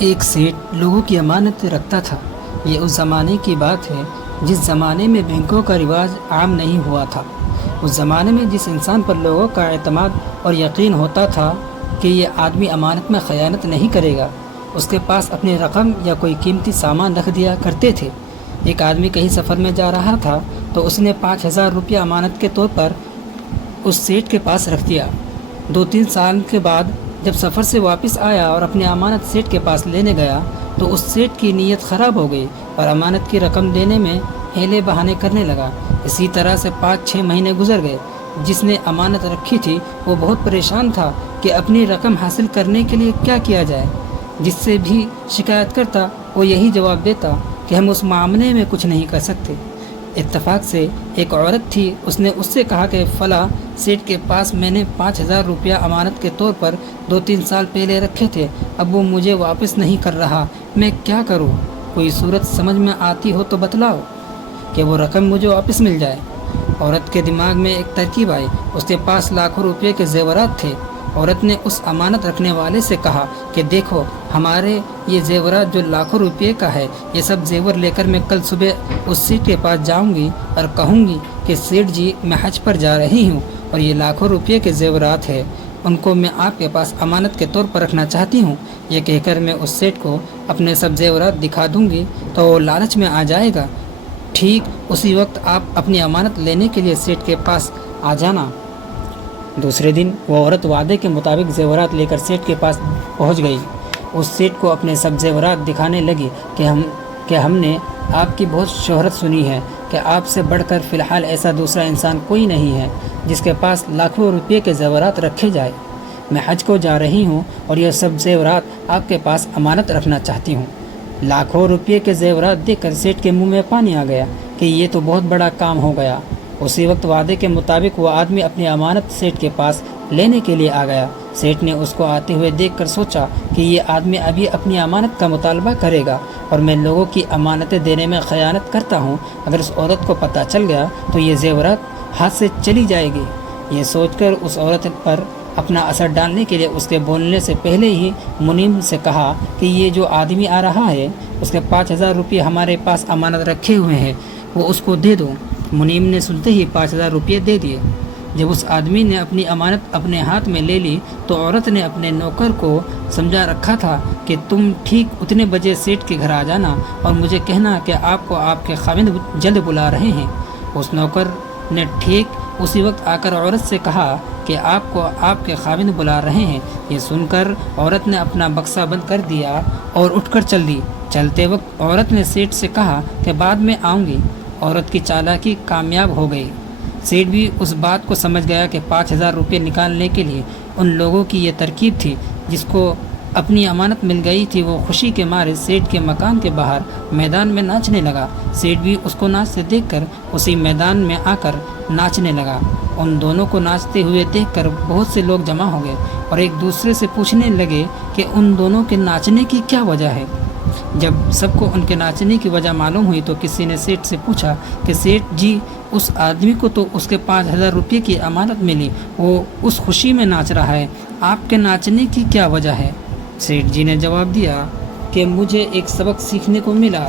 ایک سیٹ لوگوں کی امانت رکھتا تھا۔ یہ اس زمانے کی بات ہے جس زمانے میں بینکوں کا رواج عام نہیں ہوا تھا۔ اس زمانے میں جس انسان پر لوگوں کا اعتماد اور یقین ہوتا تھا کہ یہ آدمی امانت میں خیانت نہیں کرے گا، اس کے پاس اپنی رقم یا کوئی قیمتی سامان رکھ دیا کرتے تھے۔ ایک آدمی کہیں سفر میں جا رہا تھا تو اس نے 5,000 روپیہ امانت کے طور پر اس سیٹ کے پاس رکھ دیا۔ 2-3 سال کے بعد جب سفر سے واپس آیا اور اپنی امانت سیٹ کے پاس لینے گیا تو اس سیٹ کی نیت خراب ہو گئی اور امانت کی رقم دینے میں ہیلے بہانے کرنے لگا۔ اسی طرح سے 5-6 مہینے گزر گئے۔ جس نے امانت رکھی تھی وہ بہت پریشان تھا کہ اپنی رقم حاصل کرنے کے لیے کیا کیا جائے۔ جس سے بھی شکایت کرتا وہ یہی جواب دیتا کہ ہم اس معاملے میں کچھ نہیں کر سکتے۔ اتفاق سے ایک عورت تھی، اس نے اس سے کہا کہ فلاں سیٹ کے پاس میں نے 5,000 روپیہ امانت کے طور پر 2-3 سال پہلے رکھے تھے، اب وہ مجھے واپس نہیں کر رہا، میں کیا کروں؟ کوئی صورت سمجھ میں آتی ہو تو بتلاؤ کہ وہ رقم مجھے واپس مل جائے۔ عورت کے دماغ میں ایک ترکیب آئی۔ اس کے پاس لاکھوں روپے کے زیورات تھے۔ عورت نے اس امانت رکھنے والے سے کہا کہ دیکھو، ہمارے یہ زیورات جو لاکھوں روپے کا ہے، یہ سب زیور لے کر میں کل صبح اس سیٹ کے پاس جاؤں گی اور کہوں گی کہ سیٹھ جی، میں حج پر جا رہی ہوں اور یہ لاکھوں روپے کے زیورات ہیں، ان کو میں آپ کے پاس امانت کے طور پر رکھنا چاہتی ہوں۔ یہ کہہ کر میں اس سیٹ کو اپنے سب زیورات دکھا دوں گی تو وہ لالچ میں آ جائے گا۔ ٹھیک اسی وقت آپ اپنی امانت لینے کے لیے سیٹ کے پاس آ جانا۔ دوسرے دن وہ عورت وعدے کے مطابق زیورات لے کر سیٹ کے پاس پہنچ گئی۔ اس سیٹ کو اپنے سب زیورات دکھانے لگی کہ ہم نے آپ کی بہت شہرت سنی ہے کہ آپ سے بڑھ کر فی الحال ایسا دوسرا انسان کوئی نہیں ہے جس کے پاس لاکھوں روپے کے زیورات رکھے جائے۔ میں حج کو جا رہی ہوں اور یہ سب زیورات آپ کے پاس امانت رکھنا چاہتی ہوں۔ لاکھوں روپے کے زیورات دیکھ کر سیٹ کے منہ میں پانی آ گیا کہ یہ تو بہت بڑا کام ہو گیا۔ اسی وقت وعدے کے مطابق وہ آدمی اپنی امانت سیٹ کے پاس لینے کے لیے آ گیا۔ سیٹ نے اس کو آتے ہوئے دیکھ کر سوچا کہ یہ آدمی ابھی اپنی امانت کا مطالبہ کرے گا اور میں لوگوں کی امانتیں دینے میں خیانت کرتا ہوں، اگر اس عورت کو پتہ چل گیا تو یہ زیورات ہاتھ سے چلی جائے گی۔ یہ سوچ کر اس عورت پر اپنا اثر ڈالنے کے لیے اس کے بولنے سے پہلے ہی منیم سے کہا کہ یہ جو آدمی آ رہا ہے اس کے 5,000 روپے ہمارے پاس امانت رکھے ہوئے ہیں، وہ اس کو دے دو۔ منیم نے سنتے ہی 5,000 روپے دے دیے۔ جب اس آدمی نے اپنی امانت اپنے ہاتھ میں لے لی تو عورت نے اپنے نوکر کو سمجھا رکھا تھا کہ تم ٹھیک اتنے بجے سیٹ کے گھر آ جانا اور مجھے کہنا کہ آپ کو آپ کے خاوند جلد بلا رہے ہیں۔ اس نوکر نے ٹھیک اسی وقت آ کر عورت سے کہا کہ آپ کو آپ کے خاوند بلا رہے ہیں۔ یہ سن کر عورت نے اپنا بکسا بند کر دیا اور اٹھ کر چل دی۔ چلتے وقت عورت نے سیٹ سے کہا کہ بعد میں آؤں گی۔ عورت کی چالاکی کامیاب ہو گئی۔ سیٹ بھی اس بات کو سمجھ گیا کہ 5,000 روپے نکالنے کے لیے ان لوگوں کی یہ ترکیب تھی۔ جس کو اپنی امانت مل گئی تھی وہ خوشی کے مارے سیٹ کے مکان کے باہر میدان میں ناچنے لگا۔ سیٹ بھی اس کو ناچتے دیکھ کر اسی میدان میں آ کر ناچنے لگا۔ ان دونوں کو ناچتے ہوئے دیکھ کر بہت سے لوگ جمع ہو گئے اور ایک دوسرے سے پوچھنے لگے کہ ان دونوں کے ناچنے کی کیا وجہ ہے۔ جب سب کو ان کے ناچنے کی وجہ معلوم ہوئی تو کسی نے سیٹ سے پوچھا کہ سیٹ جی، اس آدمی کو تو اس کے 5,000 روپے کی امانت ملی، وہ اس خوشی میں ناچ رہا ہے، آپ کے ناچنے کی کیا وجہ ہے؟ سیٹ جی نے جواب دیا کہ مجھے ایک سبق سیکھنے کو ملا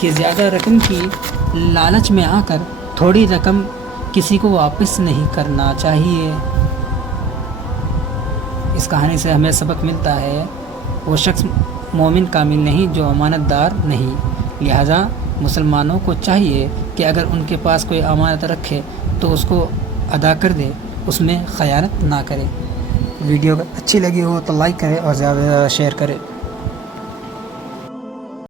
کہ زیادہ رقم کی لالچ میں آ کر تھوڑی رقم کسی کو واپس نہیں کرنا چاہیے۔ اس کہانی سے ہمیں سبق ملتا ہے وہ شخص مومن کامل نہیں جو امانت دار نہیں۔ لہٰذا مسلمانوں کو چاہیے کہ اگر ان کے پاس کوئی امانت رکھے تو اس کو ادا کر دے، اس میں خیانت نہ کرے۔ ویڈیو اگر اچھی لگی ہو تو لائک کرے اور زیادہ سے زیادہ شیئر کرے۔